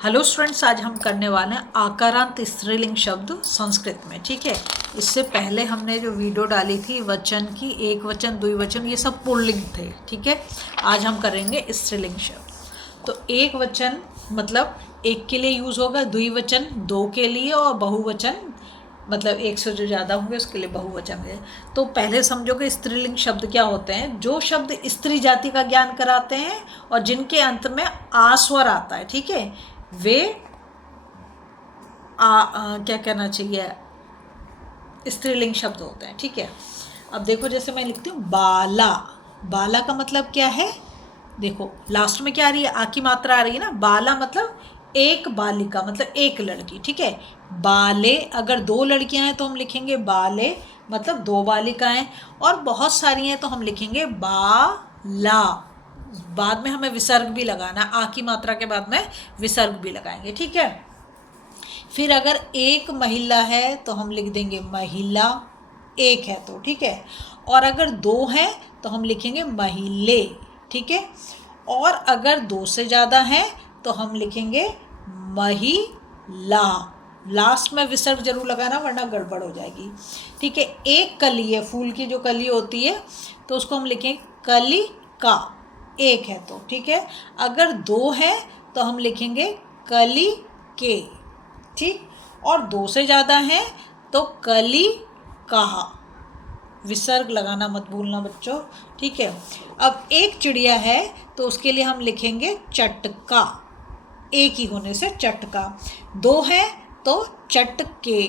Hello students, आज हम करने वाले हैं आकारांत स्त्रीलिंग शब्द संस्कृत में। ठीक है, इससे पहले हमने जो वीडियो डाली थी वचन की, एक वचन, द्विवचन, ये सब पुल्लिंग थे। ठीक है, आज हम करेंगे स्त्रीलिंग शब्द। तो एक वचन मतलब एक के लिए यूज़ होगा, द्विवचन दो के लिए, और बहुवचन मतलब एक से जो ज़्यादा होंगे उसके लिए बहुवचन है। तो पहले समझो कि स्त्रीलिंग शब्द क्या होते हैं। जो शब्द स्त्री जाति का ज्ञान कराते हैं और जिनके अंत में आ स्वर आता है, ठीक है, वे क्या कहना चाहिए, स्त्रीलिंग शब्द होते हैं। ठीक है, अब देखो जैसे मैं लिखती हूँ बाला। बाला का मतलब क्या है, देखो लास्ट में क्या आ रही है, आ की मात्रा आ रही है ना। बाला मतलब एक बालिका, मतलब एक लड़की। ठीक है, बाले अगर दो लड़कियां हैं तो हम लिखेंगे बाले, मतलब दो बालिकाएं, और बहुत सारी हैं तो हम लिखेंगे बाला। बाद में हमें विसर्ग भी लगाना, आ की मात्रा के बाद में विसर्ग भी लगाएंगे। ठीक है, फिर अगर एक महिला है तो हम लिख देंगे महिला, एक है तो। ठीक है, और अगर दो हैं तो हम लिखेंगे महिले। ठीक है, और अगर दो से ज़्यादा हैं तो हम लिखेंगे महिला। लास्ट में विसर्ग जरूर लगाना वरना गड़बड़ हो जाएगी। ठीक है, एक कली है, फूल की जो कली होती है तो उसको हम लिखेंगे कलिका, एक है तो। ठीक है, अगर दो है तो हम लिखेंगे कली के। ठीक, और दो से ज़्यादा हैं तो कली कहा, विसर्ग लगाना मत भूलना बच्चों। ठीक है, अब एक चिड़िया है तो उसके लिए हम लिखेंगे चटका, एक ही होने से चटका। दो है तो चटके,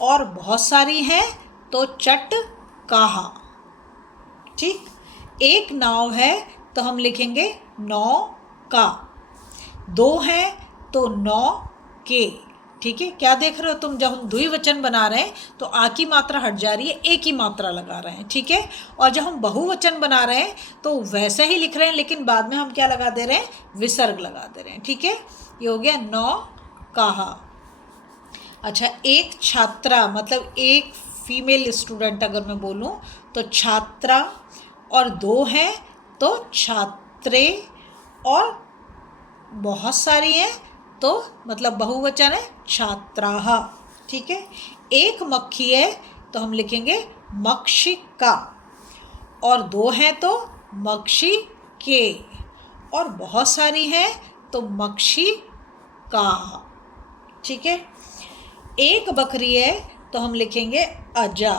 और बहुत सारी हैं तो चटकाहा। ठीक, एक नाव है तो हम लिखेंगे नौका, दो हैं तो नौ के। ठीक है, क्या देख रहे हो तुम, जब हम द्विवचन बना रहे हैं तो आ की मात्रा हट जा रही है, एक ही मात्रा लगा रहे हैं। ठीक है, और जब हम बहुवचन बना रहे हैं तो वैसे ही लिख रहे हैं, लेकिन बाद में हम क्या लगा दे रहे हैं, विसर्ग लगा दे रहे हैं। ठीक है, ये हो गया नौ कहा। अच्छा, एक छात्रा मतलब एक फीमेल स्टूडेंट अगर मैं बोलूँ तो छात्रा, और दो हैं तो छात्रे, और बहुत सारी हैं तो मतलब बहुवचन है छात्राः। ठीक है, एक मक्खी है तो हम लिखेंगे मक्षिका, और दो हैं तो मक्षी के, और बहुत सारी हैं तो मक्षी का। ठीक है, एक बकरी है तो हम लिखेंगे अजा,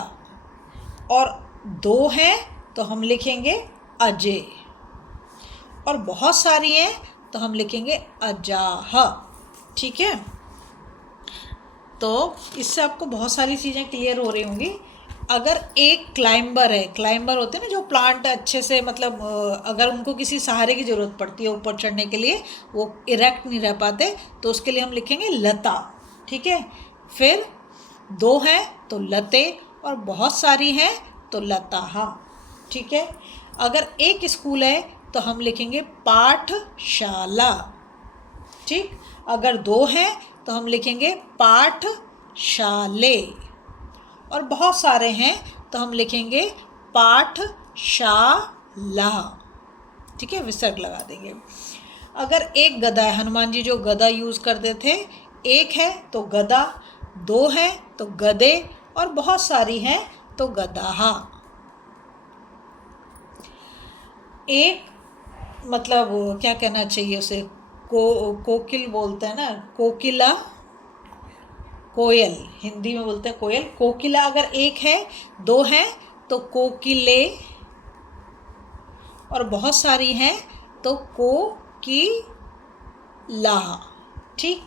और दो हैं तो हम लिखेंगे अजय, और बहुत सारी हैं तो हम लिखेंगे अजाह। ठीक है, तो इससे आपको बहुत सारी चीज़ें क्लियर हो रही होंगी। अगर एक क्लाइंबर है, क्लाइंबर होते हैं ना जो प्लांट अच्छे से मतलब अगर उनको किसी सहारे की ज़रूरत पड़ती है ऊपर चढ़ने के लिए, वो इरेक्ट नहीं रह पाते, तो उसके लिए हम लिखेंगे लता। ठीक है, फिर दो हैं तो लते, और बहुत सारी हैं तो लताहा। ठीक है, अगर एक स्कूल है तो हम लिखेंगे पाठशाला। ठीक, अगर दो हैं तो हम लिखेंगे पाठशाले, और बहुत सारे हैं तो हम लिखेंगे पाठशाला। ठीक है, विसर्ग लगा देंगे। अगर एक गधा है, हनुमान जी जो गधा यूज़ करते थे, एक है तो गधा, दो हैं तो गधे, और बहुत सारी हैं तो गधाहा। एक मतलब क्या कहना चाहिए उसे, कोकिल बोलते हैं ना, कोकिला, कोयल, हिंदी में बोलते हैं कोयल। कोकिला अगर एक है, दो हैं तो कोकिले, और बहुत सारी हैं तो कोकिला। ठीक,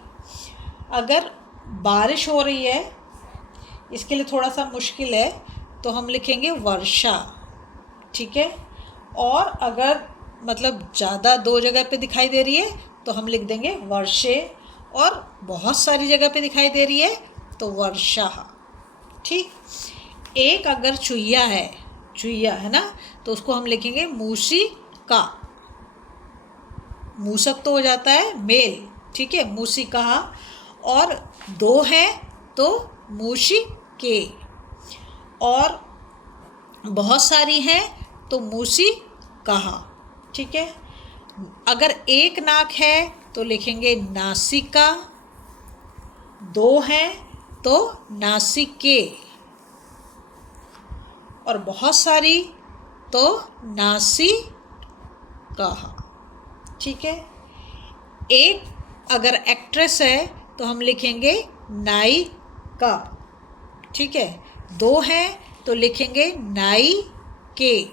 अगर बारिश हो रही है, इसके लिए थोड़ा सा मुश्किल है तो हम लिखेंगे वर्षा। ठीक है, और अगर मतलब ज़्यादा दो जगह पे दिखाई दे रही है तो हम लिख देंगे वर्षे, और बहुत सारी जगह पे दिखाई दे रही है तो वर्षा। ठीक, एक अगर चुहिया है, चुहिया है ना, तो उसको हम लिखेंगे मूसिका, मूसक तो हो जाता है मेल। ठीक है, मूसिका, और दो हैं तो मूशिके, और बहुत सारी हैं तो मूसी कहा। ठीक है, अगर एक नाक है तो लिखेंगे नासिका, 2 हैं तो नासिके, और बहुत सारी तो नासिका। ठीक है। एक अगर एक्ट्रेस है तो हम लिखेंगे नायिका। ठीक है। 2 हैं तो लिखेंगे नायिके,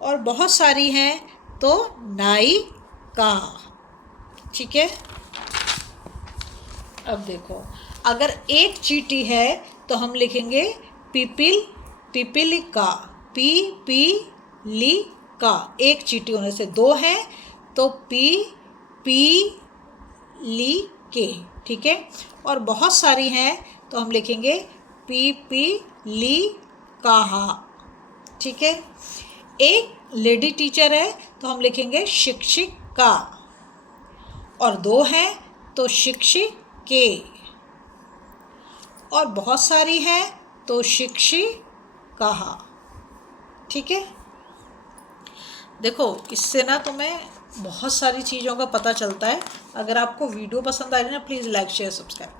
और बहुत सारी हैं तो नायिका। ठीक है। अब देखो, अगर एक चींटी है तो हम लिखेंगे पिपील, पिपीलिका, पिपीलिका, एक चींटी होने से। 2 हैं तो पीपीलिके। ठीक है। और बहुत सारी हैं तो हम लिखेंगे पिपीलिकाहा। ठीक है। एक लेडी टीचर है तो हम लिखेंगे शिक्षिका, और 2 हैं तो शिक्षिके, और बहुत सारी हैं तो शिक्षिकाहा। ठीक है। देखो, इससे ना तुम्हें बहुत सारी चीज़ों का पता चलता है। अगर आपको वीडियो पसंद आ रही है ना, प्लीज़ लाइक शेयर सब्सक्राइब।